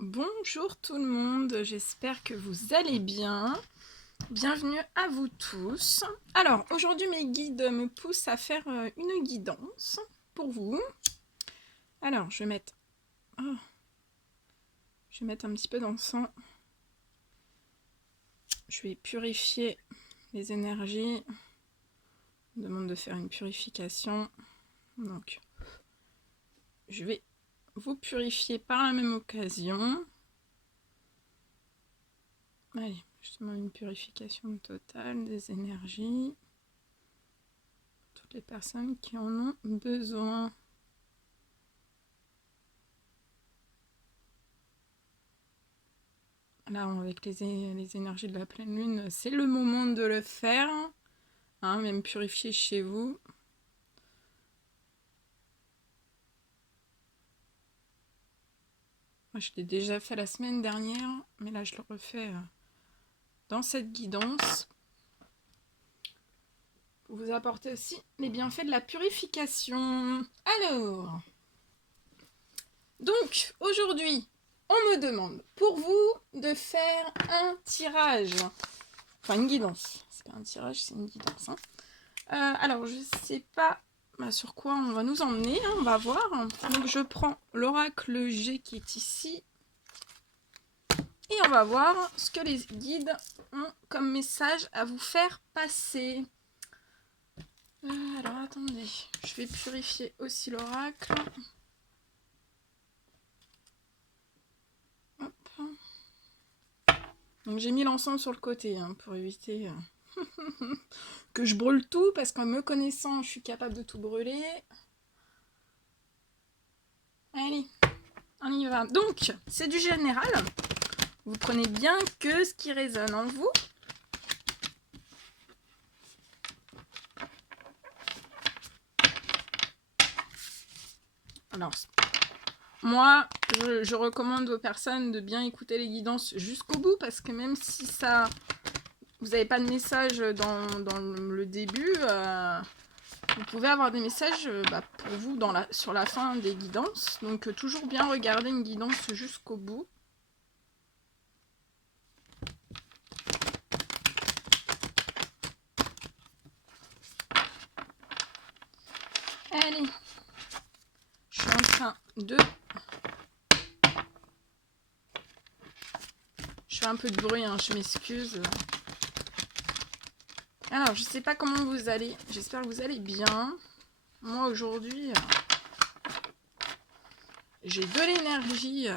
Bonjour tout le monde, j'espère que vous allez bien. Bienvenue à vous tous. Alors, aujourd'hui mes guides me poussent à faire une guidance pour vous. Alors, je vais mettre un petit peu d'encens. Je vais purifier les énergies. On me demande de faire une purification. Donc, je vais vous purifier par la même occasion. Allez, justement une purification totale des énergies. Toutes les personnes qui en ont besoin. Là, avec les énergies de la pleine lune, c'est le moment de le faire. Hein, même purifier chez vous. Moi, je l'ai déjà fait la semaine dernière, mais là, je le refais dans cette guidance. Pour vous apporter aussi les bienfaits de la purification. Alors, donc, aujourd'hui, on me demande pour vous de faire un tirage. Enfin, une guidance. C'est pas un tirage, c'est une guidance. Hein. Alors, je sais pas sur quoi on va nous emmener. Hein, on va voir. Donc, je prends l'oracle G qui est ici. Et on va voir ce que les guides ont comme message à vous faire passer. Alors, attendez. Je vais purifier aussi l'oracle. Donc, j'ai mis l'encens sur le côté hein, pour éviter que je brûle tout. Parce qu'en me connaissant, je suis capable de tout brûler. Allez, on y va. Donc, c'est du général. Vous prenez bien que ce qui résonne en vous. Alors, moi, je recommande aux personnes de bien écouter les guidances jusqu'au bout parce que même si ça, vous n'avez pas de message dans le début, vous pouvez avoir des messages pour vous sur la fin des guidances. Donc, toujours bien regarder une guidance jusqu'au bout. Allez, je suis en train de... Je fais un peu de bruit, hein, je m'excuse. Alors, je sais pas comment vous allez. J'espère que vous allez bien. Moi, aujourd'hui, j'ai de l'énergie.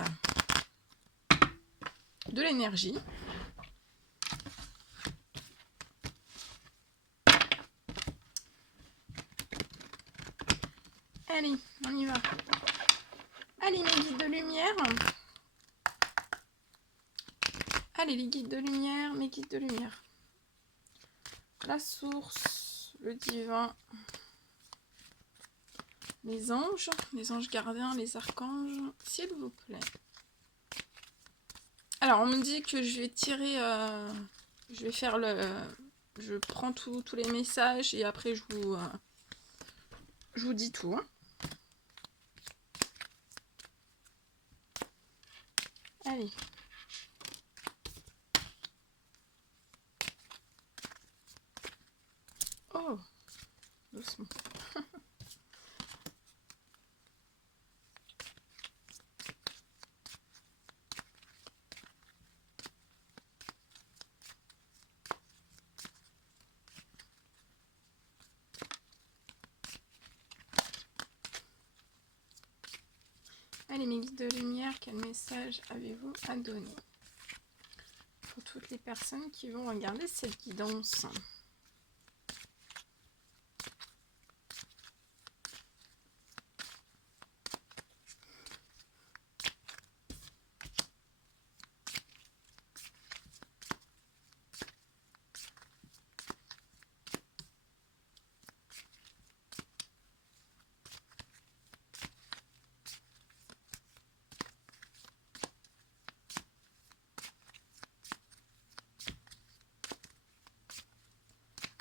Allez, on y va. Allez, mes guides de lumière. Allez, les guides de lumière, mes guides de lumière. La source, le divin, les anges gardiens, les archanges, s'il vous plaît. Alors, on me dit que je vais tirer... je vais faire le... Je prends tous les messages et après je vous dis tout. Hein. Allez. Oh, doucement. Allez, mes guides de lumière, quel message avez-vous à donner pour toutes les personnes qui vont regarder cette guidance?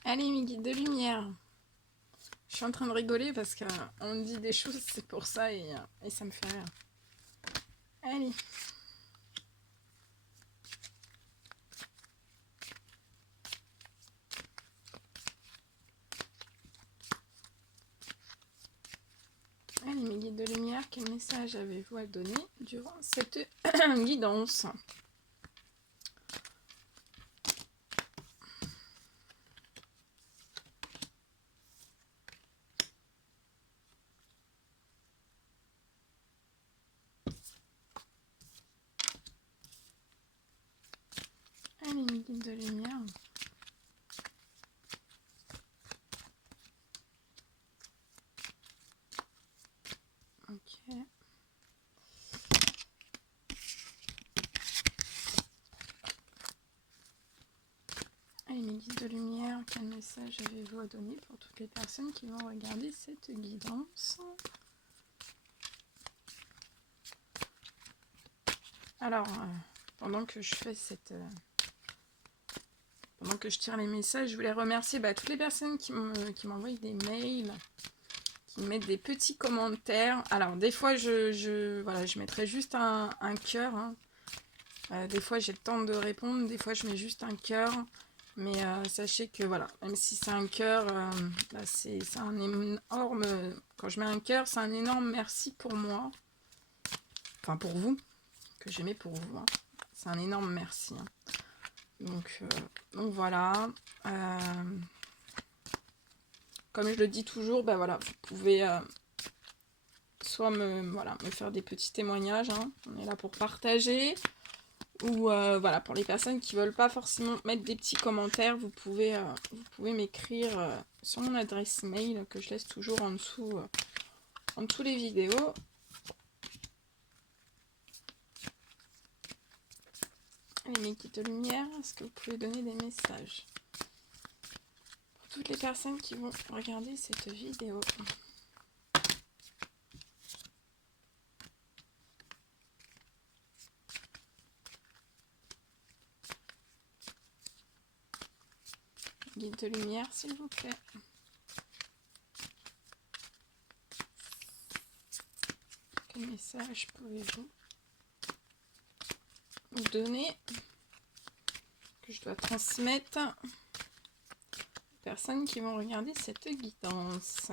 Allez, mes guides de lumière. Je suis en train de rigoler parce qu'on me dit des choses, c'est pour ça et ça me fait rire. Allez. Allez, mes guides de lumière, quel message avez-vous à donner durant cette guidance? Allez, mes guides de lumière. Ok. Allez, mes guides de lumière, quel message avez-vous à donner pour toutes les personnes qui vont regarder cette guidance? Alors, pendant que je fais pendant que je tire les messages, je voulais remercier toutes les personnes qui m'envoient des mails, qui mettent des petits commentaires. Alors, des fois, je mettrai juste un cœur. Hein. Des fois, j'ai le temps de répondre. Des fois, je mets juste un cœur. Mais sachez que, voilà, même si c'est un cœur, c'est un énorme... Quand je mets un cœur, c'est un énorme merci pour moi. Enfin, pour vous. Que j'ai mis pour vous. Hein. C'est un énorme merci. Hein. Donc voilà. Comme je le dis toujours, voilà, vous pouvez soit me faire des petits témoignages. Hein. On est là pour partager. Ou voilà, pour les personnes qui ne veulent pas forcément mettre des petits commentaires, vous pouvez m'écrire sur mon adresse mail que je laisse toujours en dessous les vidéos. Allez, mes guides de lumière, est-ce que vous pouvez donner des messages pour toutes les personnes qui vont regarder cette vidéo? Guide de lumière, s'il vous plaît. Quel message pouvez-vous donner que je dois transmettre aux personnes qui vont regarder cette guidance?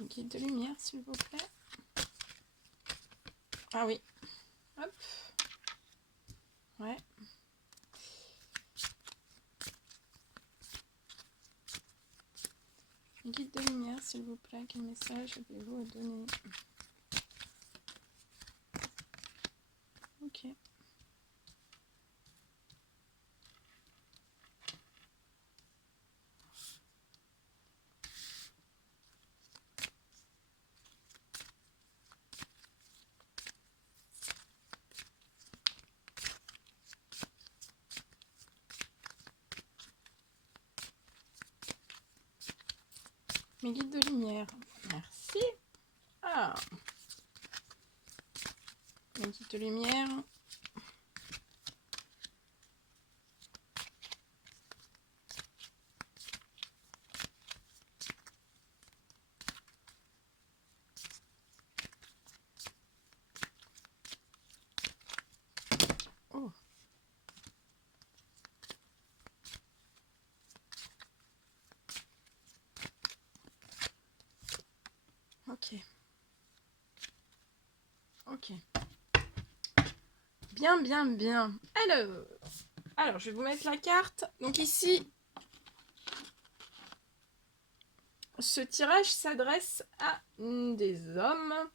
Guide de lumière, s'il vous plaît. Ah oui. Hop. Ouais. Guide de lumière, s'il vous plaît. Quel message avez-vous à donner? Ok. Mes guides de lumière. Merci. Ah. Mes guides de lumière. Oh. Ok. Ok. Bien, bien, bien. Alors, je vais vous mettre la carte. Donc ici, ce tirage s'adresse à des hommes.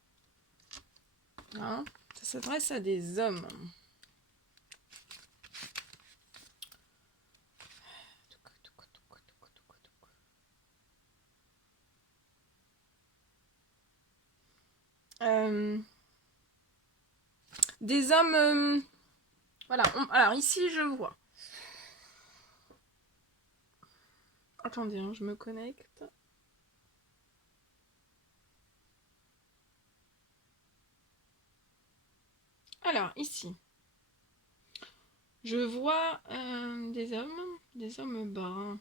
Hein, ça s'adresse à des hommes. Des hommes... voilà. Alors ici, je vois. Attendez, hein, je me connecte. Alors, ici, je vois des hommes bruns.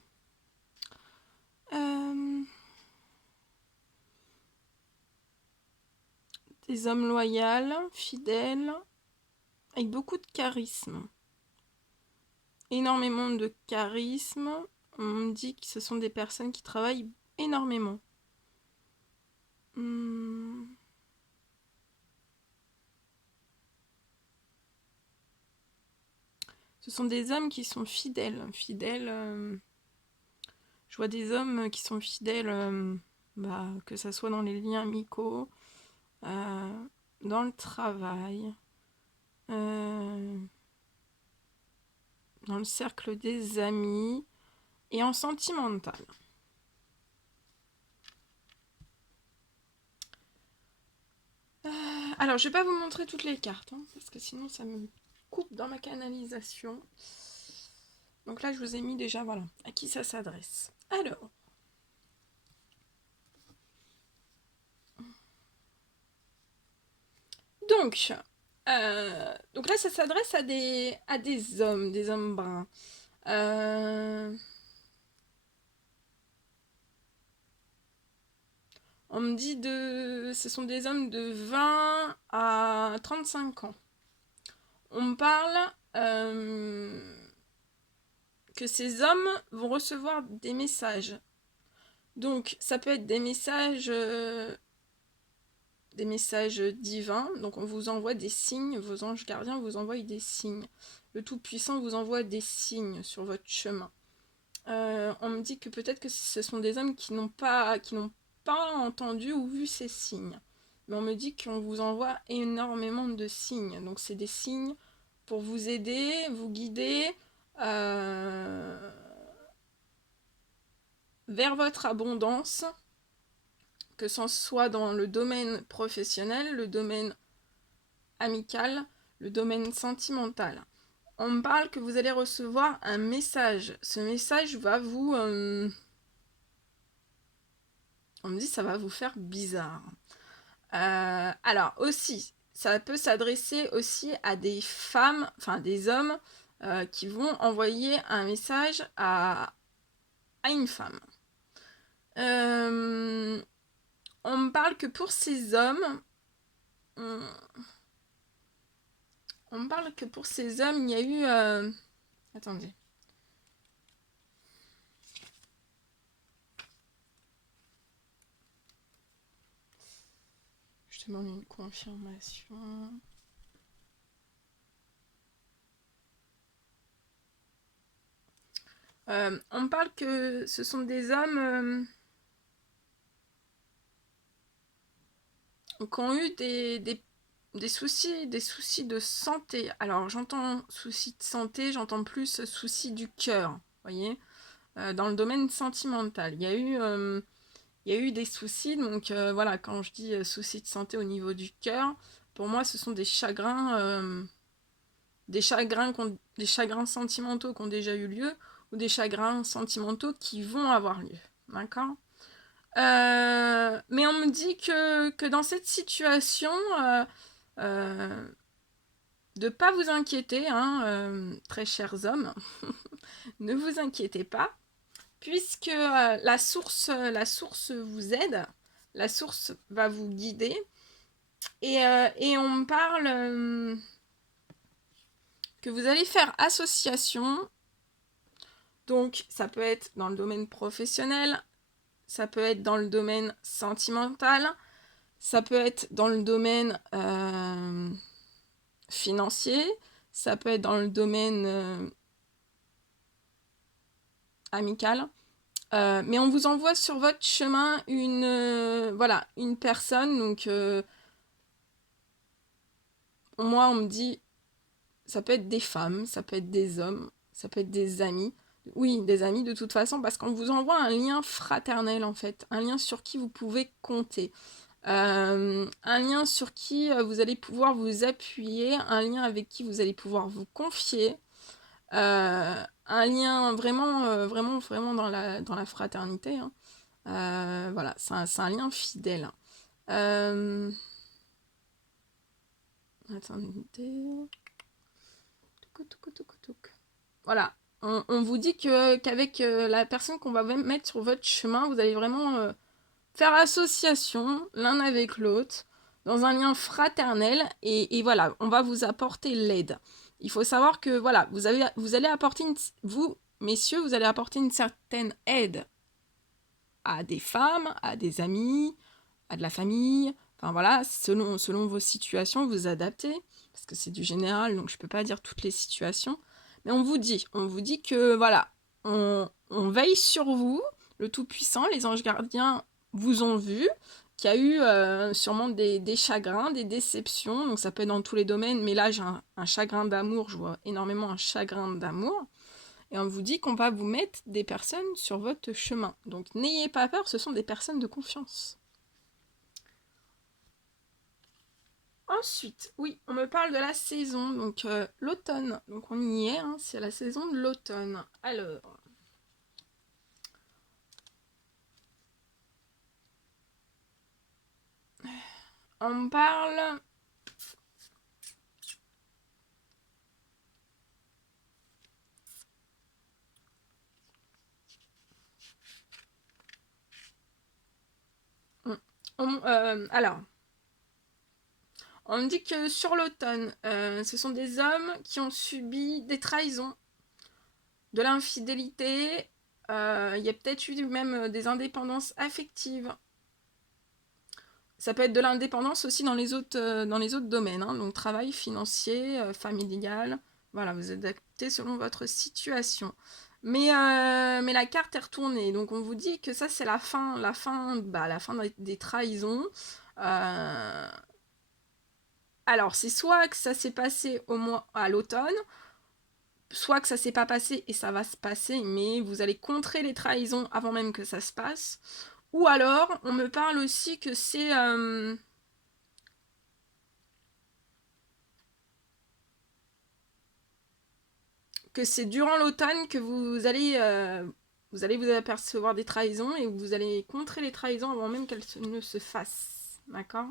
Des hommes loyaux, fidèles, avec beaucoup de charisme. Énormément de charisme. On me dit que ce sont des personnes qui travaillent énormément. Ce sont des hommes qui sont fidèles. Je vois des hommes qui sont fidèles, que ce soit dans les liens amicaux, dans le travail, dans le cercle des amis et en sentimental. Alors, je vais pas vous montrer toutes les cartes, parce que sinon ça me coupe dans ma canalisation. Donc là, je vous ai mis déjà, voilà, à qui ça s'adresse. Alors, donc là, ça s'adresse à des hommes bruns. On me dit ce sont des hommes de 20 à 35 ans. On me parle que ces hommes vont recevoir des messages. Donc, ça peut être des messages divins. Donc, on vous envoie des signes. Vos anges gardiens vous envoient des signes. Le Tout-Puissant vous envoie des signes sur votre chemin. On me dit que peut-être que ce sont des hommes qui n'ont pas entendu ou vu ces signes. Mais on me dit qu'on vous envoie énormément de signes. Donc c'est des signes pour vous aider, vous guider vers votre abondance, que ce soit dans le domaine professionnel, le domaine amical, le domaine sentimental. On me parle que vous allez recevoir un message. Ce message va vous... on me dit que ça va vous faire bizarre. Alors aussi, ça peut s'adresser aussi à des femmes, enfin des hommes qui vont envoyer un message à une femme. On me parle que pour ces hommes, il y a eu... attendez. Je demande une confirmation. On me parle que ce sont des hommes qui ont eu des soucis de santé. Alors j'entends soucis de santé, j'entends plus soucis du cœur, voyez, dans le domaine sentimental. Il y a eu des soucis, donc voilà, quand je dis soucis de santé au niveau du cœur, pour moi ce sont des chagrins sentimentaux qui ont déjà eu lieu, ou des chagrins sentimentaux qui vont avoir lieu, d'accord ? Mais on me dit que dans cette situation, de pas vous inquiéter, très chers hommes, ne vous inquiétez pas, puisque la source vous aide, la source va vous guider, et on me parle que vous allez faire association. Donc ça peut être dans le domaine professionnel, ça peut être dans le domaine sentimental, ça peut être dans le domaine financier, ça peut être dans le domaine amical. Mais on vous envoie sur votre chemin une personne. Donc moi on me dit, ça peut être des femmes, ça peut être des hommes, ça peut être des amis. Oui, des amis de toute façon, parce qu'on vous envoie un lien fraternel en fait, un lien sur qui vous pouvez compter. Un lien sur qui vous allez pouvoir vous appuyer, un lien avec qui vous allez pouvoir vous confier, un lien vraiment dans la fraternité. Voilà, c'est un lien fidèle. Attendez. Voilà, on vous dit qu'avec la personne qu'on va mettre sur votre chemin, vous allez vraiment faire association l'un avec l'autre, dans un lien fraternel, et voilà, on va vous apporter l'aide. Il faut savoir que voilà, vous allez apporter vous, messieurs, vous allez apporter une certaine aide à des femmes, à des amis, à de la famille. Enfin voilà, selon vos situations, vous adaptez, parce que c'est du général, donc je peux pas dire toutes les situations. Mais on vous dit que voilà, on veille sur vous, le Tout-Puissant, les anges gardiens vous ont vu, qu'il y a eu sûrement des chagrins, des déceptions, donc ça peut être dans tous les domaines, mais là j'ai un chagrin d'amour, je vois énormément un chagrin d'amour, et on vous dit qu'on va vous mettre des personnes sur votre chemin. Donc n'ayez pas peur, ce sont des personnes de confiance. Ensuite, oui, on me parle de la saison, donc l'automne. Donc on y est, hein, c'est la saison de l'automne. Alors, on me parle... alors, on me dit que sur l'automne, ce sont des hommes qui ont subi des trahisons, de l'infidélité, il y a peut-être eu même des indépendances affectives. Ça peut être de l'indépendance aussi dans les autres domaines, hein, donc travail, financier, familial. Voilà, vous adaptez selon votre situation. Mais la carte est retournée, donc on vous dit que ça c'est la fin des trahisons. Alors c'est soit que ça s'est passé à l'automne, soit que ça s'est pas passé et ça va se passer, mais vous allez contrer les trahisons avant même que ça se passe. Ou alors on me parle aussi que c'est durant l'automne que vous allez vous apercevoir des trahisons et vous allez contrer les trahisons avant même qu'elles ne se fassent. D'accord?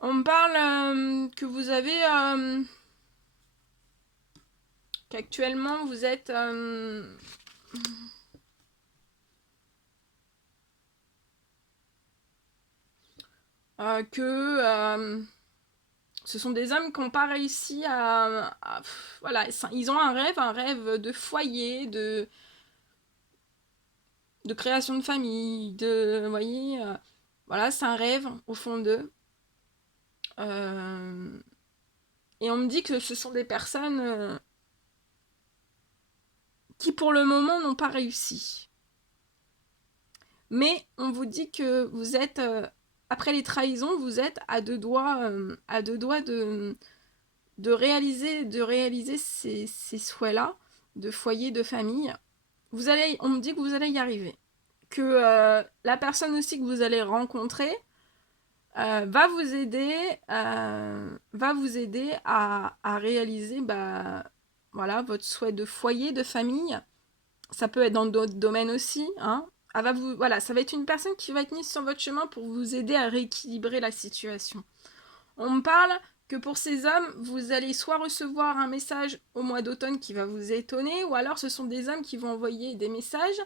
On me parle que vous avez... qu'actuellement vous êtes... que... ce sont des hommes qui n'ont pas réussi voilà, ils ont un rêve de foyer, de création de famille, vous voyez, voilà, c'est un rêve au fond d'eux. Et on me dit que ce sont des personnes qui pour le moment n'ont pas réussi. Mais on vous dit que vous êtes, après les trahisons, vous êtes à deux doigts de réaliser ces souhaits-là, de foyer, de famille. On me dit que vous allez y arriver. Que la personne aussi que vous allez rencontrer va vous aider à réaliser voilà, votre souhait de foyer, de famille. Ça peut être dans d'autres domaines aussi. Hein. Voilà, ça va être une personne qui va être mise sur votre chemin pour vous aider à rééquilibrer la situation. On me parle que pour ces hommes, vous allez soit recevoir un message au mois d'automne qui va vous étonner, ou alors ce sont des hommes qui vont envoyer des messages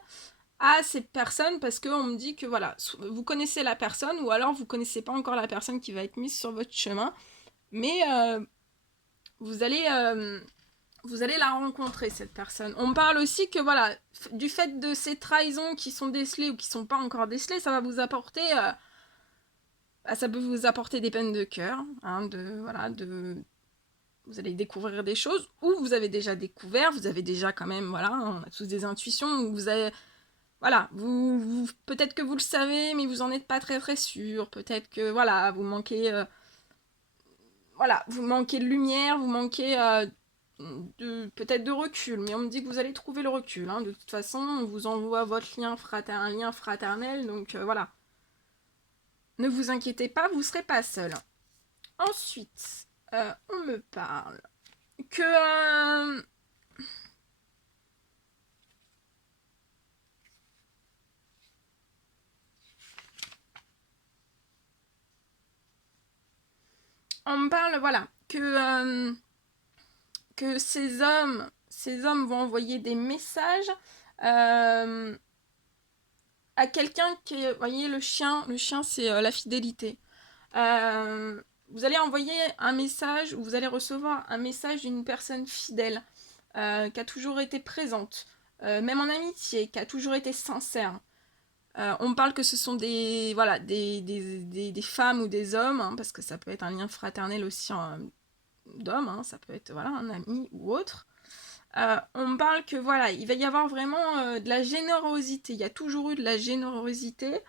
à ces personnes parce qu'on me dit que voilà, vous connaissez la personne ou alors vous connaissez pas encore la personne qui va être mise sur votre chemin, mais vous allez la rencontrer, cette personne. On me parle aussi que voilà, du fait de ces trahisons qui sont décelées ou qui sont pas encore décelées, ça va vous apporter ça peut vous apporter des peines de cœur, hein, vous allez découvrir des choses, ou vous avez déjà découvert, vous avez déjà quand même, voilà, on a tous des intuitions, vous avez, voilà, peut-être que vous le savez, mais vous en êtes pas très très sûr, peut-être que, voilà, vous manquez de lumière, vous manquez peut-être de recul, mais on me dit que vous allez trouver le recul, hein, de toute façon, on vous envoie votre lien fraternel, donc voilà. Ne vous inquiétez pas, vous ne serez pas seul. Ensuite, on me parle que... on me parle, voilà, que ces hommes vont envoyer des messages à quelqu'un qui est... Vous voyez, le chien c'est la fidélité. Vous allez envoyer un message ou vous allez recevoir un message d'une personne fidèle qui a toujours été présente, même en amitié, qui a toujours été sincère. On me parle que ce sont des, voilà, des femmes ou des hommes, hein, parce que ça peut être un lien fraternel aussi d'hommes, hein, ça peut être voilà, un ami ou autre. On me parle que voilà, il va y avoir vraiment de la générosité. Il y a toujours eu de la générosité.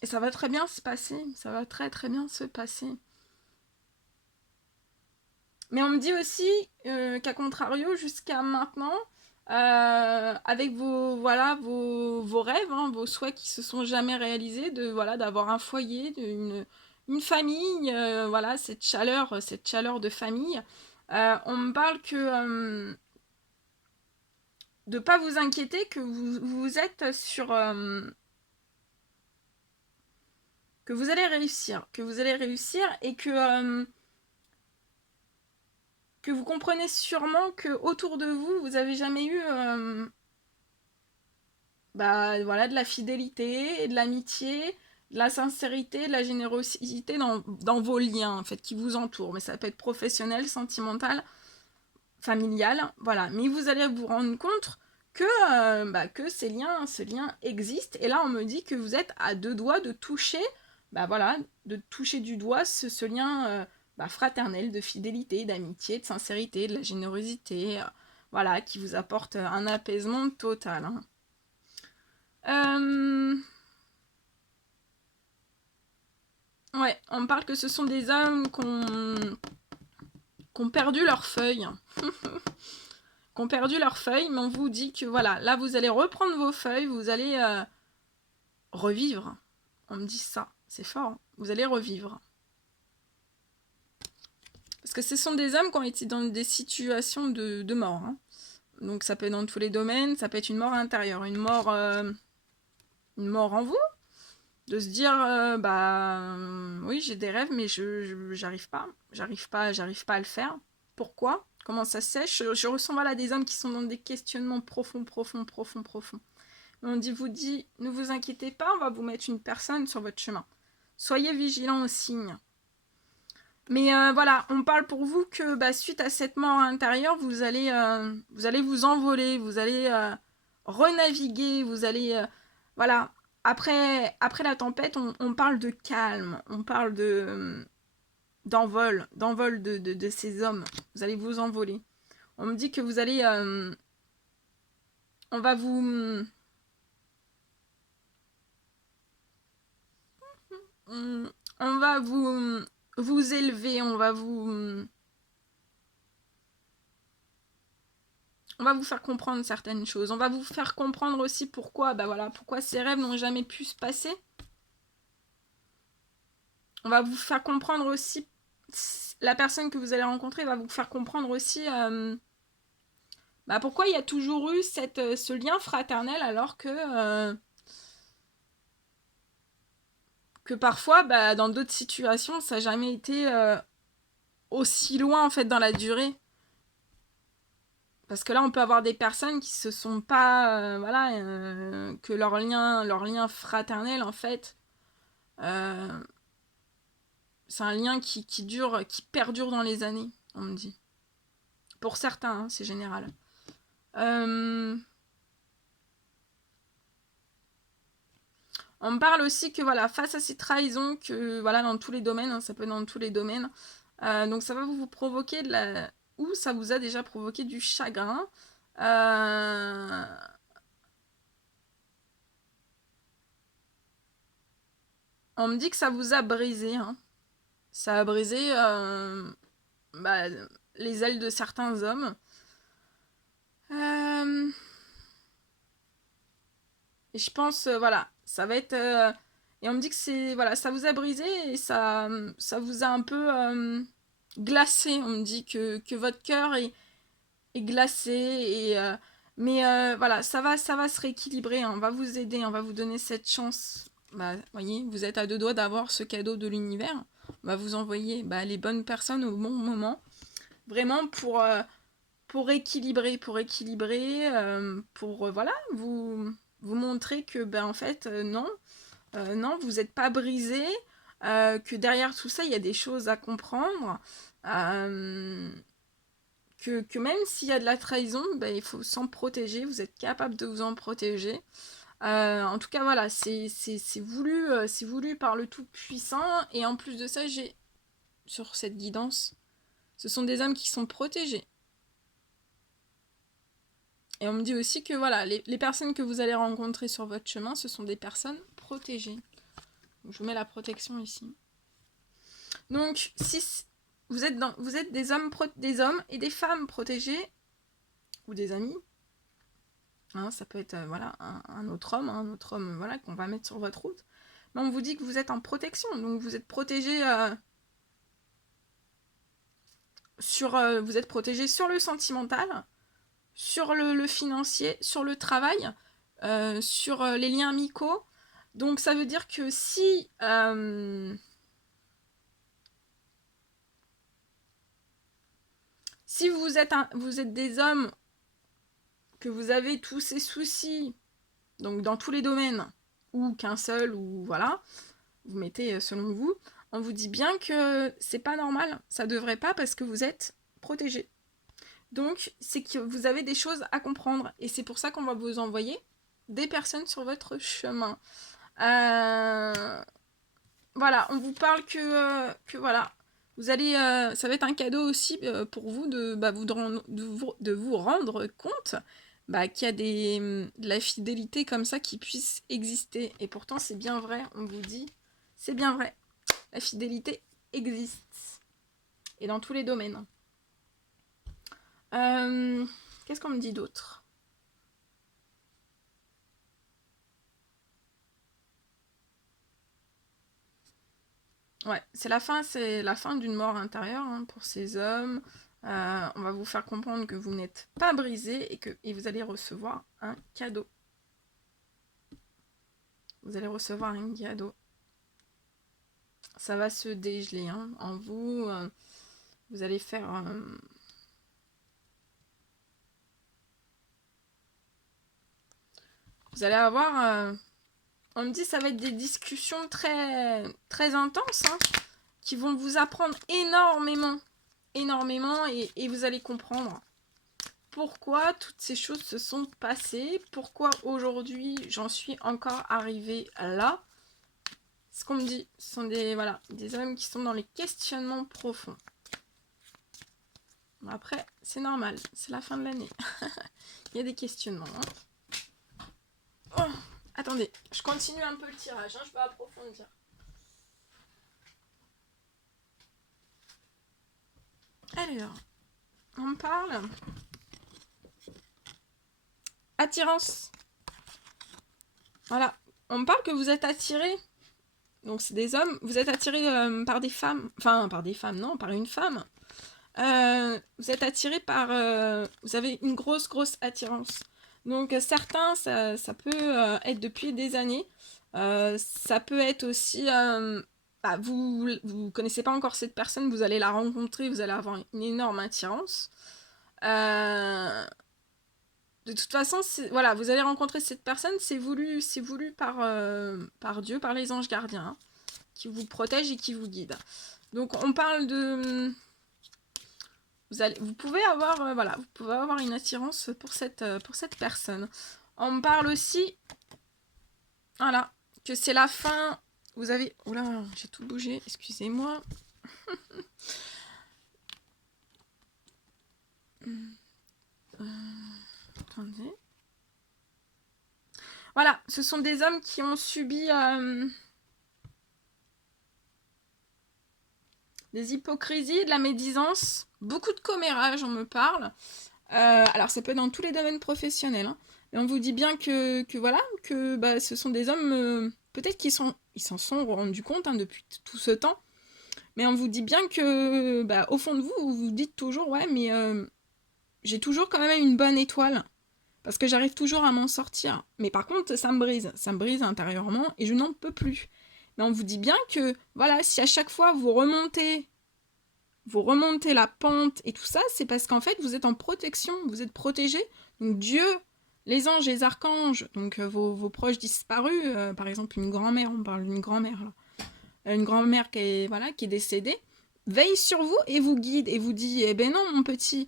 Et ça va très bien se passer. Ça va très très bien se passer. Mais on me dit aussi qu'à contrario, jusqu'à maintenant, avec vos rêves, hein, vos souhaits qui se sont jamais réalisés, d'avoir un foyer, une famille, voilà, cette chaleur de famille. On me parle que de pas vous inquiéter, que vous êtes sur que vous allez réussir et que vous comprenez sûrement que autour de vous, vous avez jamais eu voilà, de la fidélité, de l'amitié, de la sincérité, de la générosité dans vos liens en fait qui vous entourent. Mais ça peut être professionnel, sentimental, familial, voilà. Mais vous allez vous rendre compte que ce lien existe. Et là, on me dit que vous êtes à deux doigts de toucher, voilà, de toucher du doigt ce lien fraternel, de fidélité, d'amitié, de sincérité, de la générosité, voilà, qui vous apporte un apaisement total. Hein. Ouais, on me parle que ce sont des hommes qui ont perdu leurs feuilles. Qui ont perdu leurs feuilles, mais on vous dit que voilà, là vous allez reprendre vos feuilles, vous allez revivre. On me dit ça, c'est fort. Hein. Vous allez revivre. Parce que ce sont des hommes qui ont été dans des situations de mort. Hein. Donc ça peut être dans tous les domaines, ça peut être une mort intérieure, une mort en vous, de se dire oui j'ai des rêves mais j'arrive pas à le faire. Pourquoi? Comment ça se fait? Je ressens voilà des hommes qui sont dans des questionnements profonds. On vous dit ne vous inquiétez pas, on va vous mettre une personne sur votre chemin. Soyez vigilants aux signes. Mais voilà, on parle pour vous que suite à cette mort intérieure, vous allez vous envoler, vous allez renaviguer, vous allez voilà. Après la tempête, on parle de calme, on parle d'envol de ces hommes. Vous allez vous envoler. On me dit que vous allez on va vous on va vous élever, on va vous faire comprendre certaines choses. On va vous faire comprendre aussi pourquoi, pourquoi ces rêves n'ont jamais pu se passer. On va vous faire comprendre aussi, la personne que vous allez rencontrer va vous faire comprendre aussi pourquoi il y a toujours eu ce lien fraternel alors que parfois, dans d'autres situations, ça n'a jamais été aussi loin en fait dans la durée. Parce que là, on peut avoir des personnes qui se sont pas, que leur lien fraternel, en fait, c'est un lien qui dure, qui perdure dans les années, on me dit. Pour certains, hein, c'est général. On me parle aussi que voilà, face à ces trahisons, que voilà, dans tous les domaines, hein, ça peut être dans tous les domaines, donc ça va vous provoquer ou ça vous a déjà provoqué du chagrin. On me dit que ça vous a brisé. Hein. Ça a brisé les ailes de certains hommes. Et je pense, voilà, ça va être... et on me dit que c'est... Voilà, ça vous a brisé et ça vous a un peu glacé. On me dit que votre cœur est glacé. Mais voilà, ça va se rééquilibrer. Hein. On va vous aider, on va vous donner cette chance. Voyez, vous êtes à deux doigts d'avoir ce cadeau de l'univers. On va vous envoyer les bonnes personnes au bon moment. Vraiment pour équilibrer, voilà, vous vous montrer que, ben, en fait, non, vous n'êtes pas brisé, que derrière tout ça, il y a des choses à comprendre, que même s'il y a de la trahison, ben, il faut s'en protéger, vous êtes capable de vous en protéger. En tout cas, voilà, c'est voulu par le Tout-Puissant, et en plus de ça, j'ai, sur cette guidance, ce sont des hommes qui sont protégés. Et on me dit aussi que voilà, les personnes que vous allez rencontrer sur votre chemin, ce sont des personnes protégées. Donc, je vous mets la protection ici. Donc, si vous êtes des hommes et des femmes protégés, ou des amis, hein, ça peut être voilà, un autre homme voilà, qu'on va mettre sur votre route, mais on vous dit que vous êtes en protection, donc vous êtes protégé vous êtes protégé sur le sentimental, sur le financier, sur le travail, sur les liens amicaux. Donc ça veut dire que si vous êtes des hommes, que vous avez tous ces soucis, donc dans tous les domaines, ou qu'un seul, ou voilà, vous mettez selon vous, on vous dit bien que c'est pas normal, ça devrait pas, parce que vous êtes protégé. Donc, c'est que vous avez des choses à comprendre. Et c'est pour ça qu'on va vous envoyer des personnes sur votre chemin. Voilà, on vous parle que voilà, vous allez, ça va être un cadeau aussi pour vous de vous rendre compte qu'il y a de la fidélité comme ça qui puisse exister. Et pourtant, c'est bien vrai, on vous dit, c'est bien vrai. La fidélité existe. Et dans tous les domaines. Qu'est-ce qu'on me dit d'autre? Ouais, c'est la fin d'une mort intérieure hein, pour ces hommes. On va vous faire comprendre que vous n'êtes pas brisé et vous allez recevoir un cadeau. Vous allez recevoir un cadeau. Ça va se dégeler hein, en vous. Vous allez faire... vous allez avoir... on me dit ça va être des discussions très, très intenses hein, qui vont vous apprendre énormément et vous allez comprendre pourquoi toutes ces choses se sont passées, pourquoi aujourd'hui j'en suis encore arrivée là. Ce qu'on me dit, ce sont des hommes qui sont dans les questionnements profonds. Après, c'est normal, c'est la fin de l'année. Il y a des questionnements. Hein. Oh, attendez, je continue un peu le tirage, hein, je vais approfondir. Alors, on parle attirance. Voilà, on parle que vous êtes attirés. Donc c'est des hommes, vous êtes attirés par des femmes. Enfin, par des femmes, non, par une femme. Vous êtes attirés par... vous avez une grosse attirance. Donc certains, ça peut être depuis des années. Ça peut être aussi... vous connaissez pas encore cette personne, vous allez la rencontrer, vous allez avoir une énorme attirance. De toute façon, voilà, vous allez rencontrer cette personne, c'est voulu par Dieu, par les anges gardiens, hein, qui vous protègent et qui vous guident. Donc on parle de... Vous pouvez avoir une attirance pour cette personne. On me parle aussi, voilà, que c'est la fin. Vous avez... Oula, j'ai tout bougé, excusez-moi. Attendez. Voilà, ce sont des hommes qui ont subi des hypocrisies, de la médisance, beaucoup de commérage, on me parle. Alors, ça peut être dans tous les domaines professionnels. Hein. Mais on vous dit bien que ce sont des hommes, peut-être qu'ils s'en sont rendus compte hein, depuis tout ce temps. Mais on vous dit bien que, au fond de vous, vous vous dites toujours, ouais, mais j'ai toujours quand même une bonne étoile. Parce que j'arrive toujours à m'en sortir. Mais par contre, ça me brise intérieurement et je n'en peux plus. Mais on vous dit bien que, voilà, si à chaque fois vous remontez la pente et tout ça, c'est parce qu'en fait, vous êtes en protection, vous êtes protégé. Donc Dieu, Les anges, les archanges, donc vos proches disparus, par exemple une grand-mère, on parle d'une grand-mère là, une grand-mère qui est décédée, veille sur vous et vous guide et vous dit, eh ben non mon petit,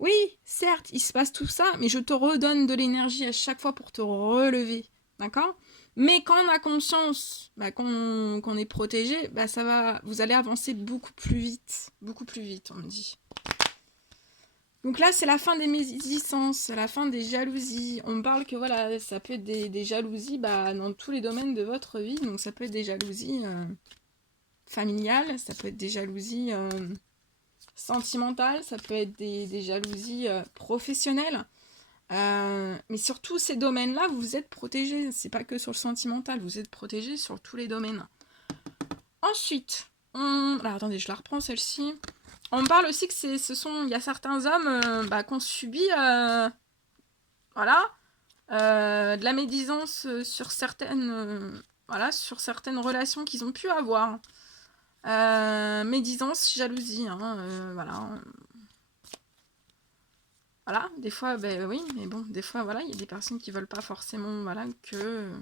oui, certes, il se passe tout ça, mais je te redonne de l'énergie à chaque fois pour te relever, d'accord? Mais quand on a conscience qu'on est protégé, vous allez avancer beaucoup plus vite, on me dit. Donc là, c'est la fin des médisances, la fin des jalousies. On parle que voilà, ça peut être des jalousies dans tous les domaines de votre vie. Donc ça peut être des jalousies familiales, ça peut être des jalousies sentimentales, ça peut être des jalousies professionnelles. Mais sur tous ces domaines-là, vous êtes protégés. C'est pas que sur le sentimental, vous êtes protégés sur tous les domaines. Ensuite, alors attendez, je la reprends celle-ci. On parle aussi que il y a certains hommes qui ont subi de la médisance sur certaines relations qu'ils ont pu avoir. Médisance, jalousie, voilà, des fois, oui, mais bon, des fois, voilà, il y a des personnes qui veulent pas forcément, que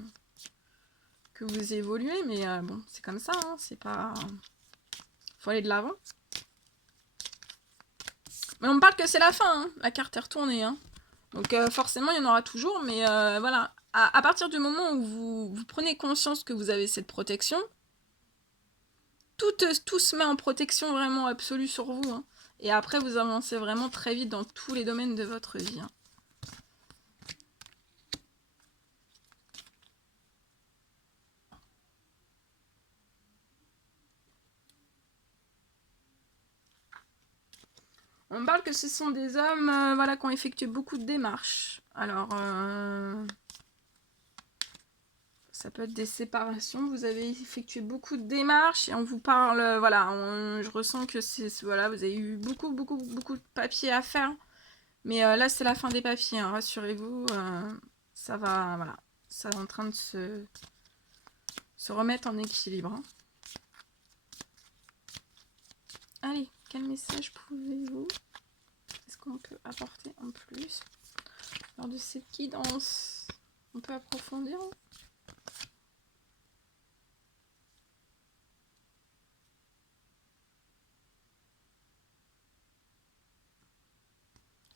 vous évoluez, mais bon, c'est comme ça, c'est pas... Faut aller de l'avant. Mais on me parle que c'est la fin, la carte est retournée, Donc forcément, il y en aura toujours, mais voilà. À partir du moment où vous prenez conscience que vous avez cette protection, tout se met en protection vraiment absolue sur vous. Et après, vous avancez vraiment très vite dans tous les domaines de votre vie. On me parle que ce sont des hommes qui ont effectué beaucoup de démarches. Alors, ça peut être des séparations. Vous avez effectué beaucoup de démarches et on vous parle, je ressens que vous avez eu beaucoup de papiers à faire. Mais là, c'est la fin des papiers, rassurez-vous. Ça va, ça est en train de se remettre en équilibre. Allez, quel message pouvez-vous Est-ce qu'on peut apporter en plus lors de cette guidance? On peut approfondir.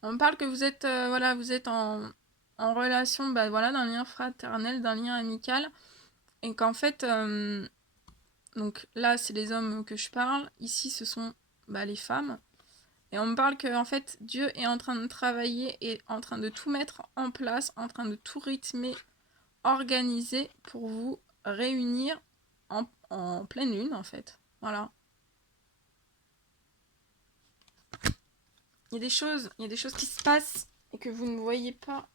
On me parle que vous êtes, vous êtes en relation, d'un lien fraternel, d'un lien amical, et qu'en fait, donc là, c'est les hommes que je parle. Ici, ce sont les femmes. Et on me parle que en fait, Dieu est en train de travailler et en train de tout mettre en place, en train de tout rythmer, organiser pour vous réunir en pleine lune, en fait. Voilà. Il y a des choses qui se passent et que vous ne voyez pas.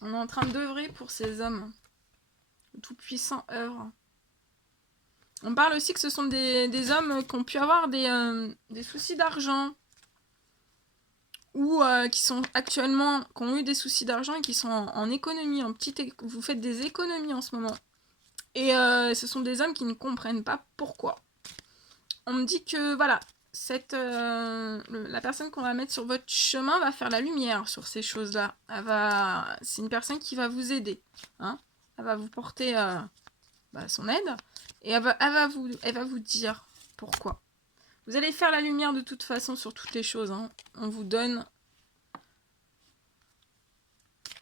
On est en train d'œuvrer pour ces hommes. Le Tout-Puissant œuvre. On parle aussi que ce sont des hommes qui ont pu avoir des soucis d'argent. Ou qui sont actuellement, qui ont eu des soucis d'argent et qui sont en économie, vous faites des économies en ce moment. Et ce sont des hommes qui ne comprennent pas pourquoi. On me dit que, voilà, la personne qu'on va mettre sur votre chemin va faire la lumière sur ces choses-là. C'est une personne qui va vous aider. Elle va vous porter son aide. Et elle va vous dire pourquoi. Vous allez faire la lumière de toute façon sur toutes les choses. On vous donne...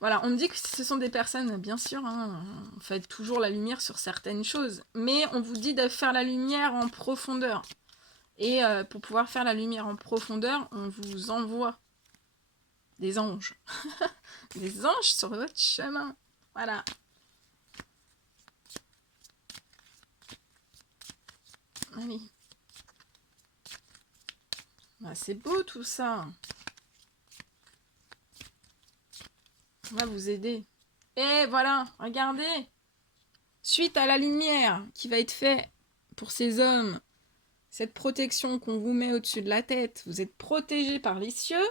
Voilà, on me dit que ce sont des personnes, bien sûr, on fait toujours la lumière sur certaines choses. Mais on vous dit de faire la lumière en profondeur. Et pour pouvoir faire la lumière en profondeur, on vous envoie des anges. Des anges sur votre chemin. Voilà. Oui. C'est beau tout ça. On va vous aider. Et voilà, regardez. Suite à la lumière qui va être faite pour ces hommes, cette protection qu'on vous met au-dessus de la tête, vous êtes protégés par les cieux.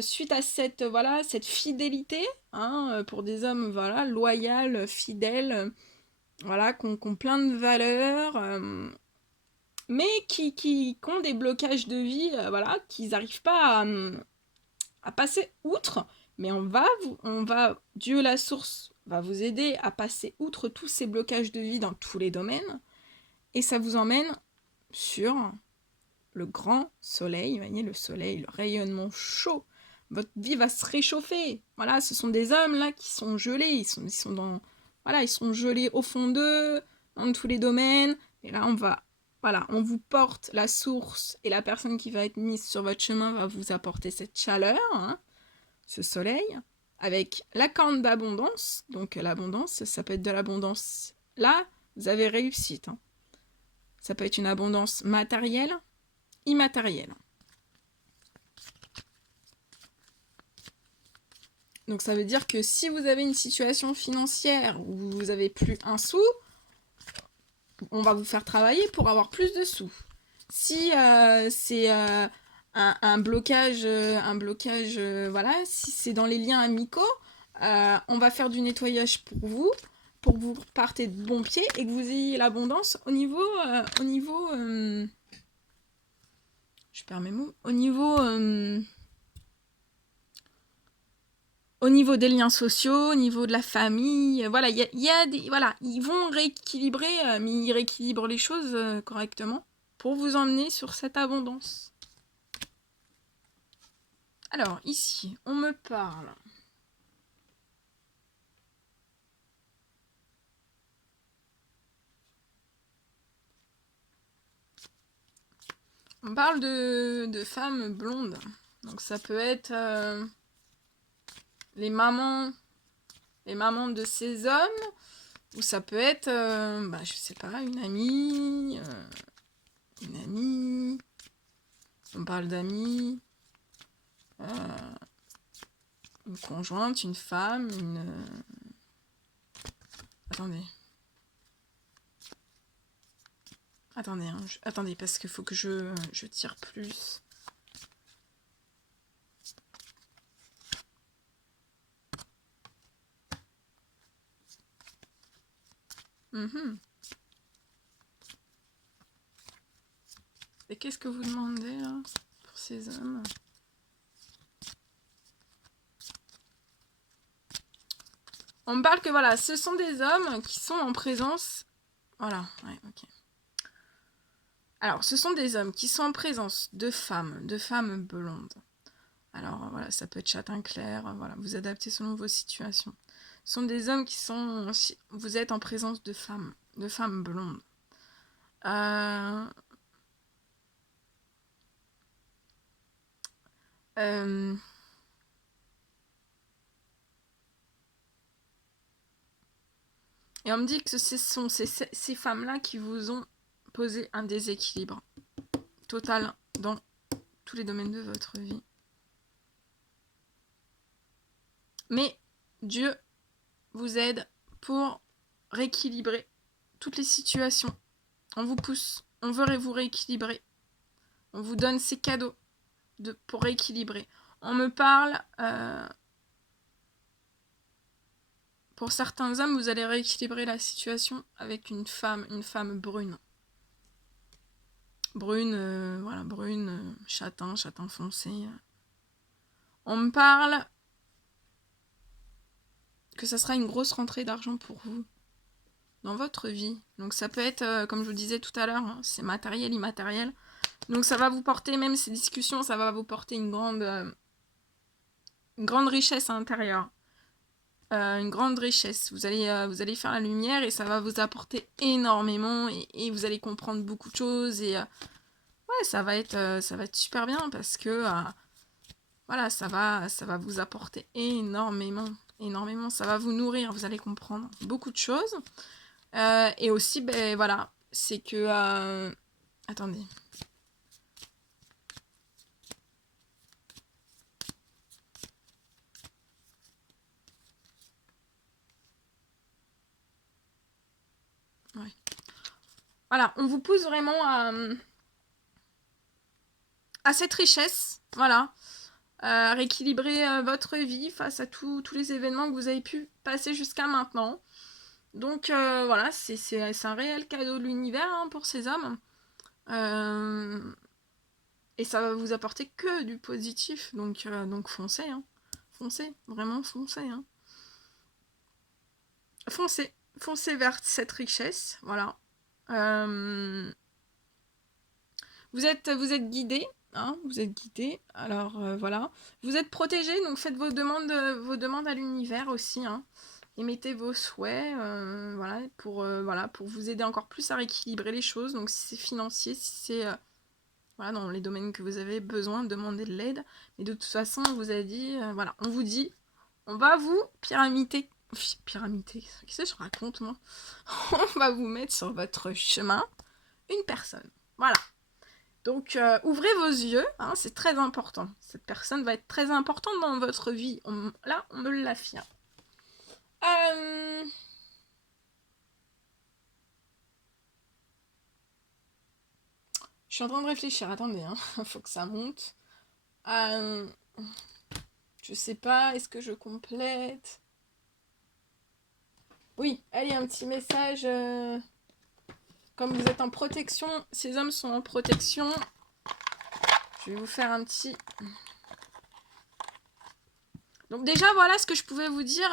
Suite à cette fidélité, pour des hommes loyaux, fidèles, qui ont plein de valeurs, mais qui ont des blocages de vie, qu'ils n'arrivent pas à passer outre, mais Dieu la source va vous aider à passer outre tous ces blocages de vie dans tous les domaines, et ça vous emmène sur le grand soleil, vous voyez, le soleil, le rayonnement chaud. Votre vie va se réchauffer. Voilà, ce sont des hommes là qui sont gelés, ils sont gelés au fond d'eux, dans tous les domaines. Et là, on vous porte la source, et la personne qui va être mise sur votre chemin va vous apporter cette chaleur, hein, ce soleil, avec la corne d'abondance. Donc l'abondance, ça peut être de l'abondance. Là, vous avez réussite. Hein. Ça peut être une abondance matérielle, immatérielle. Donc ça veut dire que si vous avez une situation financière où vous n'avez plus un sou, on va vous faire travailler pour avoir plus de sous. Si c'est un blocage, voilà, si c'est dans les liens amicaux, on va faire du nettoyage pour que vous partez de bon pied et que vous ayez l'abondance au niveau je perds mes mots, au niveau des liens sociaux, au niveau de la famille, voilà, ils vont rééquilibrer, mais ils rééquilibrent les choses correctement pour vous emmener sur cette abondance. Alors, ici, on me parle. On parle de femmes blondes. Donc, ça peut être les mamans de ces hommes, ou ça peut être, je sais pas, une amie. On parle d'amis. Une conjointe, une femme, Attendez, parce qu'il faut que je tire plus. Et qu'est-ce que vous demandez là pour ces hommes? On me parle que voilà, ce sont des hommes qui sont en présence. Voilà, ouais, ok. Alors, ce sont des hommes qui sont en présence de femmes blondes. Alors voilà, ça peut être châtain clair, voilà, vous adaptez selon vos situations. Ce sont des hommes qui sont. Vous êtes en présence de femmes blondes. Et on me dit que ce sont ces femmes-là qui vous ont posé un déséquilibre total dans tous les domaines de votre vie. Mais Dieu vous aide pour rééquilibrer toutes les situations. On vous pousse, on veut vous rééquilibrer. On vous donne ces cadeaux pour rééquilibrer. On me parle... pour certains hommes, vous allez rééquilibrer la situation avec une femme brune. Brune, châtain foncé. On me parle que ça sera une grosse rentrée d'argent pour vous dans votre vie. Donc ça peut être, comme je vous disais tout à l'heure, hein, c'est matériel, immatériel. Donc ça va vous porter, même ces discussions, ça va vous porter une grande richesse à l'intérieur. Une grande richesse. Vous allez faire la lumière et ça va vous apporter énormément et vous allez comprendre beaucoup de choses et ça va être super bien parce que voilà, ça va vous apporter énormément, ça va vous nourrir, vous allez comprendre beaucoup de choses et aussi voilà, c'est que attendez. Ouais. Voilà, on vous pousse vraiment à cette richesse, voilà, rééquilibrer votre vie face à tous les événements que vous avez pu passer jusqu'à maintenant. Donc voilà, c'est un réel cadeau de l'univers hein, pour ces hommes. Et ça va vous apporter que du positif. Donc foncez, hein. Foncez, vraiment foncez, hein. Foncez. Foncez vers cette richesse, voilà. Vous êtes guidé, hein, vous êtes guidé, alors voilà. Vous êtes protégé, donc faites vos demandes à l'univers aussi, hein. Émettez vos souhaits, voilà, pour vous aider encore plus à rééquilibrer les choses. Donc si c'est financier, si c'est voilà, dans les domaines que vous avez besoin, demandez de l'aide. Mais de toute façon, on vous a dit, voilà, on vous dit, on va vous pyramider. Qu'est-ce que je raconte, moi? On va vous mettre sur votre chemin une personne. Voilà. Donc, ouvrez vos yeux, hein, c'est très important. Cette personne va être très importante dans votre vie. Là, on me l'affirme. Je suis en train de réfléchir, attendez, hein. Faut que ça monte. Je sais pas, est-ce que je complète? Oui, allez, un petit message. Comme vous êtes en protection, ces hommes sont en protection. Je vais vous faire un petit... Donc déjà, voilà ce que je pouvais vous dire.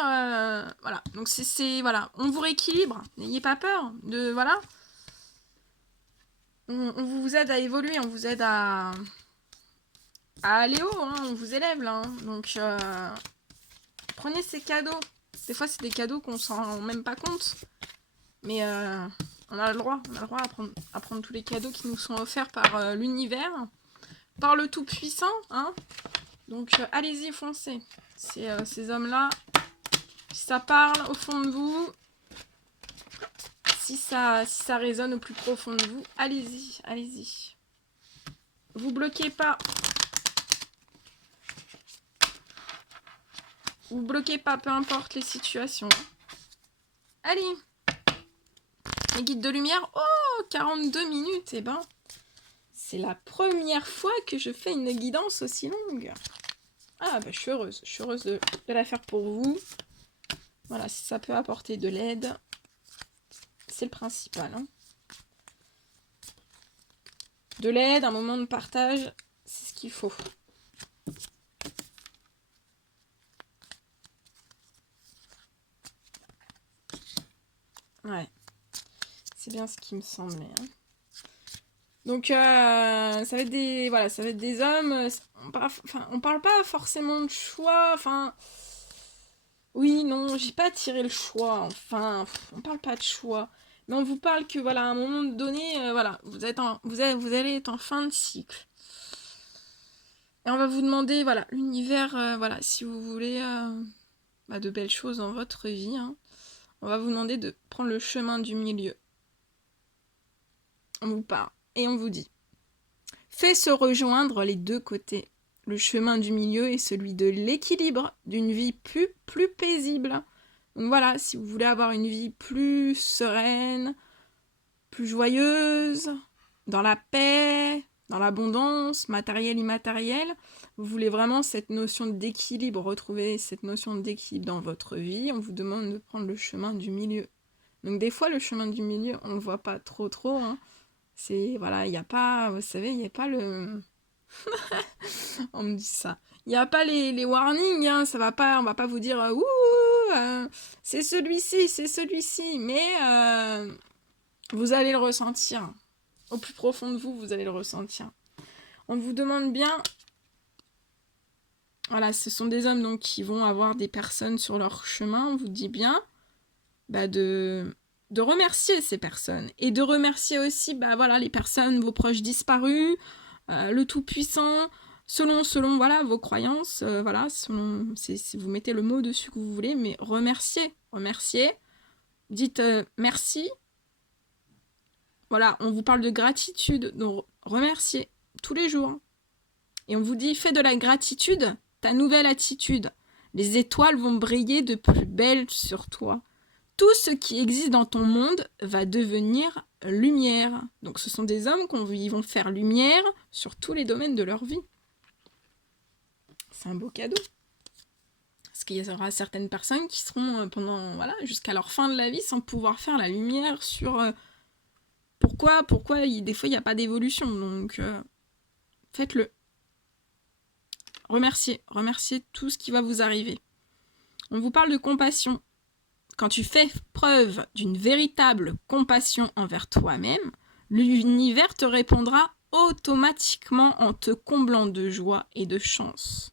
Voilà, donc voilà, on vous rééquilibre. N'ayez pas peur de... Voilà. On vous aide à évoluer, on vous aide à aller haut, hein, on vous élève là. Hein. Donc, prenez ces cadeaux. Des fois, c'est des cadeaux qu'on s'en rend même pas compte. Mais on a le droit à prendre tous les cadeaux qui nous sont offerts par l'univers, par le Tout-Puissant. Hein. Donc, allez-y, foncez. Ces hommes-là, si ça parle au fond de vous, si ça résonne au plus profond de vous, allez-y, allez-y. Vous bloquez pas. Vous bloquez pas, peu importe les situations. Allez. Les guides de lumière. Oh, 42 minutes. Eh ben, c'est la première fois que je fais une guidance aussi longue. Ah, bah, je suis heureuse. Je suis heureuse de la faire pour vous. Voilà, si ça peut apporter de l'aide, c'est le principal. Hein. De l'aide, un moment de partage, c'est ce qu'il faut. Ouais. C'est bien ce qui me semblait. Hein. Donc, ça va être des... Voilà, ça va être des hommes... on parle pas forcément de choix, enfin... Oui, non, j'ai pas tiré le choix, enfin... On parle pas de choix. Mais on vous parle que, voilà, à un moment donné, voilà, vous allez être en fin de cycle. Et on va vous demander, voilà, l'univers, voilà, si vous voulez de belles choses dans votre vie, hein, on va vous demander de prendre le chemin du milieu. On vous parle et on vous dit, fais se rejoindre les deux côtés. Le chemin du milieu est celui de l'équilibre, d'une vie plus paisible. Donc voilà, si vous voulez avoir une vie plus sereine, plus joyeuse, dans la paix, dans l'abondance, matérielle, immatérielle, vous voulez vraiment cette notion d'équilibre, retrouver cette notion d'équilibre dans votre vie, on vous demande de prendre le chemin du milieu. Donc des fois, le chemin du milieu, on ne le voit pas trop, hein. C'est, voilà, il n'y a pas, vous savez, il n'y a pas le... on me dit ça. Il n'y a pas les warnings, hein, ça va pas, on va pas vous dire, c'est celui-ci, mais vous allez le ressentir. Au plus profond de vous, vous allez le ressentir. On vous demande bien... Voilà, ce sont des hommes donc qui vont avoir des personnes sur leur chemin. On vous dit bien de remercier ces personnes. Et de remercier aussi voilà, les personnes, vos proches disparus, le Tout-Puissant, selon voilà, vos croyances. Voilà, si vous mettez le mot dessus que vous voulez, mais remerciez. Dites merci. Voilà, on vous parle de gratitude, donc remerciez tous les jours. Et on vous dit, fais de la gratitude ta nouvelle attitude. Les étoiles vont briller de plus belle sur toi. Tout ce qui existe dans ton monde va devenir lumière. Donc ce sont des hommes qui vont faire lumière sur tous les domaines de leur vie. C'est un beau cadeau. Parce qu'il y aura certaines personnes qui seront jusqu'à leur fin de la vie sans pouvoir faire la lumière sur... Pourquoi des fois il n'y a pas d'évolution. Donc Faites-le. Remerciez tout ce qui va vous arriver. On vous parle de compassion. Quand tu fais preuve d'une véritable compassion envers toi-même, l'univers te répondra automatiquement en te comblant de joie et de chance.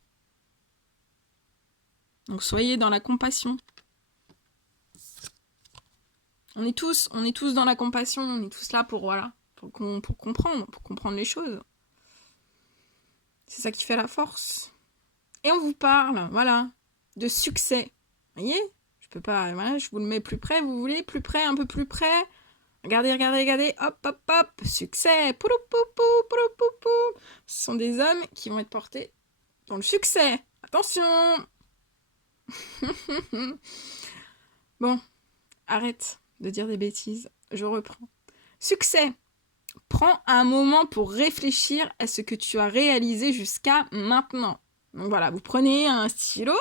Donc soyez dans la compassion. On est tous dans la compassion, on est tous là pour comprendre les choses. C'est ça qui fait la force. Et on vous parle, de succès. Vous voyez ? Je peux pas, je vous le mets plus près, vous voulez ? Plus près, un peu plus près. Regardez, hop, succès. Poulou, poupou, poulou, poupou. Ce sont des hommes qui vont être portés dans le succès. Attention. Bon, arrête de dire des bêtises, je reprends. Succès. Prends un moment pour réfléchir à ce que tu as réalisé jusqu'à maintenant. Donc voilà, vous prenez un stylo,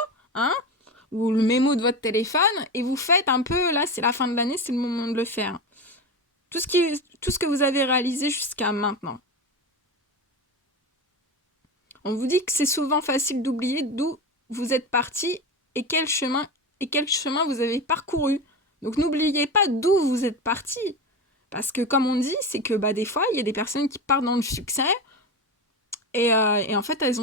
ou le mémo de votre téléphone, et vous faites un peu, là c'est la fin de l'année, c'est le moment de le faire. Tout ce que vous avez réalisé jusqu'à maintenant. On vous dit que c'est souvent facile d'oublier d'où vous êtes parti et quel chemin vous avez parcouru. Donc n'oubliez pas d'où vous êtes parti. Parce que comme on dit, c'est que des fois, il y a des personnes qui partent dans le succès et en fait, elles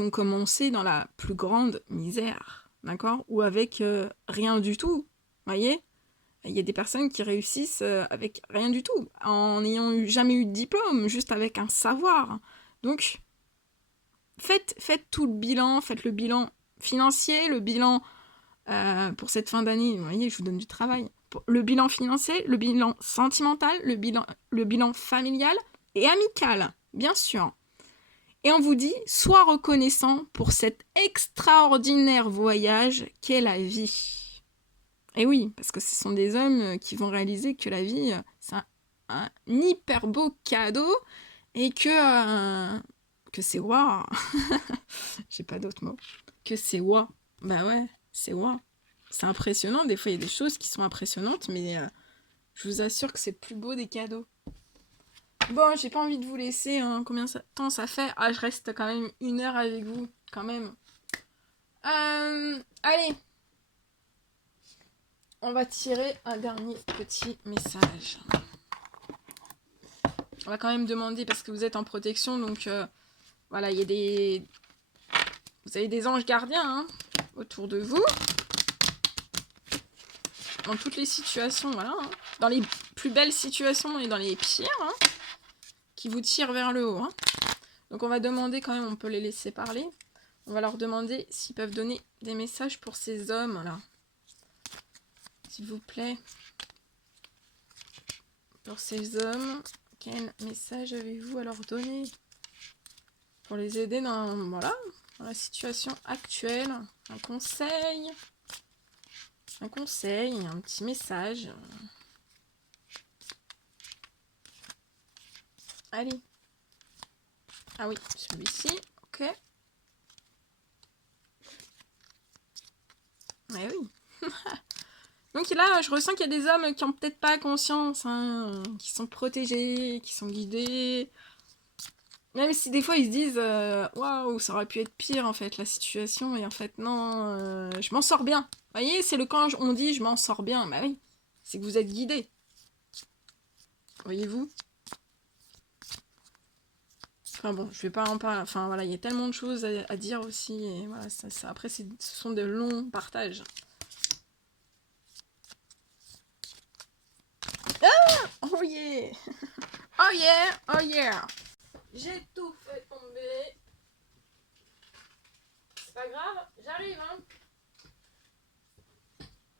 ont commencé dans la plus grande misère, d'accord ? Ou avec rien du tout, voyez ? Il y a des personnes qui réussissent avec rien du tout, en n'ayant jamais eu de diplôme, juste avec un savoir. Donc, faites tout le bilan, faites le bilan financier, le bilan pour cette fin d'année, vous voyez, je vous donne du travail. Le bilan financier, le bilan sentimental, le bilan familial et amical, bien sûr. Et on vous dit, sois reconnaissant pour cet extraordinaire voyage qu'est la vie. Et oui, parce que ce sont des hommes qui vont réaliser que la vie, c'est un hyper beau cadeau et que c'est waouh. J'ai pas d'autres mots. Que c'est waouh. Bah ouais, c'est waouh. C'est impressionnant, des fois il y a des choses qui sont impressionnantes, mais je vous assure que c'est le plus beau des cadeaux. Bon, j'ai pas envie de vous laisser, combien de temps ça fait ? Ah, je reste quand même 1 heure avec vous, quand même. Allez, on va tirer un dernier petit message. On va quand même demander, parce que vous êtes en protection, donc voilà, il y a des... Vous avez des anges gardiens autour de vous. Dans toutes les situations, voilà. Dans les plus belles situations et dans les pires, qui vous tirent vers le haut. Donc on va demander quand même, on peut les laisser parler. On va leur demander s'ils peuvent donner des messages pour ces hommes-là. S'il vous plaît. Pour ces hommes, quel message avez-vous à leur donner ? Pour les aider dans la situation actuelle. Un conseil, un petit message. Allez. Ah oui, celui-ci, ok. Ouais, oui. Donc là, je ressens qu'il y a des hommes qui n'ont peut-être pas conscience, qui sont protégés, qui sont guidés. Même si des fois ils se disent waouh, ça aurait pu être pire en fait la situation, et en fait non, je m'en sors bien. Vous voyez, c'est quand on dit je m'en sors bien, bah oui, c'est que vous êtes guidés. Voyez-vous ? Enfin bon, je vais pas en parler. Enfin voilà, il y a tellement de choses à dire aussi, et voilà, après ce sont de longs partages. Oh yeah! Oh yeah! Oh yeah! J'ai tout fait tomber. C'est pas grave, j'arrive,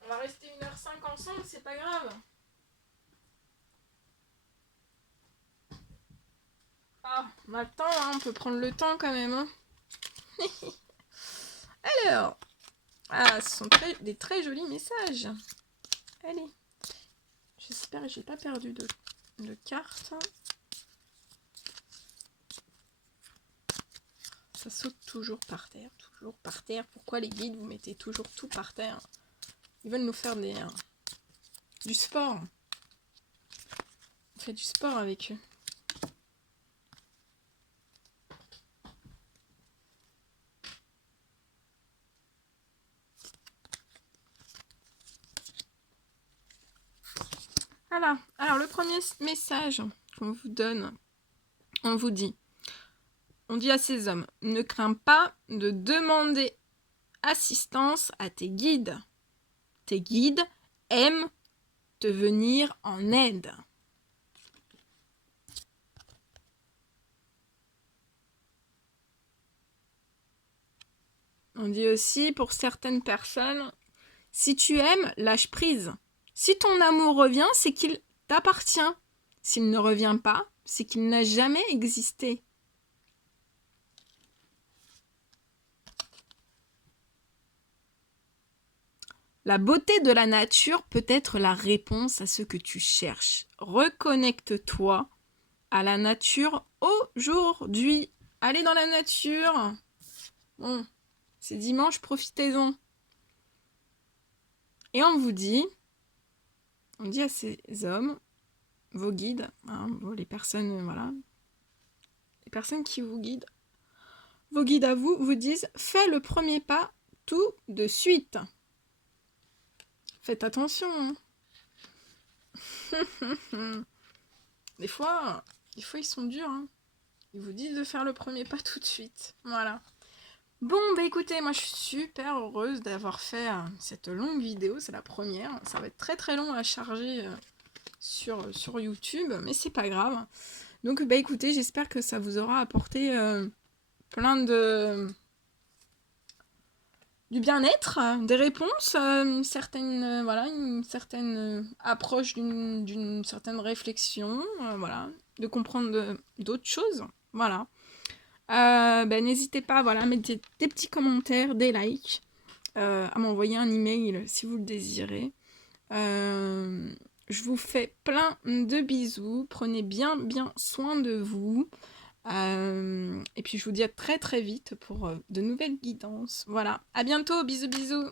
On va rester 1h05 ensemble, c'est pas grave. Ah, on a le temps, on peut prendre le temps quand même, Alors, ce sont des très jolis messages. Allez. J'espère que j'ai pas perdu de cartes. Ça saute toujours par terre, toujours par terre. Pourquoi les guides, vous mettez toujours tout par terre ? Ils veulent nous faire du sport. On fait du sport avec eux. le premier message qu'on vous donne, on vous dit, on dit à ces hommes, ne crains pas de demander assistance à tes guides. Tes guides aiment te venir en aide. On dit aussi pour certaines personnes, si tu aimes, lâche prise. Si ton amour revient, c'est qu'il t'appartient. S'il ne revient pas, c'est qu'il n'a jamais existé. La beauté de la nature peut être la réponse à ce que tu cherches. Reconnecte-toi à la nature aujourd'hui. Allez dans la nature. Bon, c'est dimanche, profitez-en. Et on dit à ces hommes, vos guides, hein, les personnes, voilà, les personnes qui vous guident, vos guides à vous, vous disent, fais le premier pas tout de suite. Faites attention. Hein. Des fois, ils sont durs. Hein. Ils vous disent de faire le premier pas tout de suite. Voilà. Bon, bah écoutez, moi je suis super heureuse d'avoir fait cette longue vidéo. C'est la première. Ça va être très très long à charger sur YouTube, mais c'est pas grave. Donc, bah écoutez, j'espère que ça vous aura apporté plein du bien-être, des réponses, une certaine approche d'une certaine réflexion, voilà, de comprendre d'autres choses, voilà. N'hésitez pas, voilà, à mettre des petits commentaires, des likes, à m'envoyer un email si vous le désirez. Je vous fais plein de bisous, prenez bien soin de vous. Et puis je vous dis à très très vite pour de nouvelles guidances. Voilà, à bientôt, bisous bisous.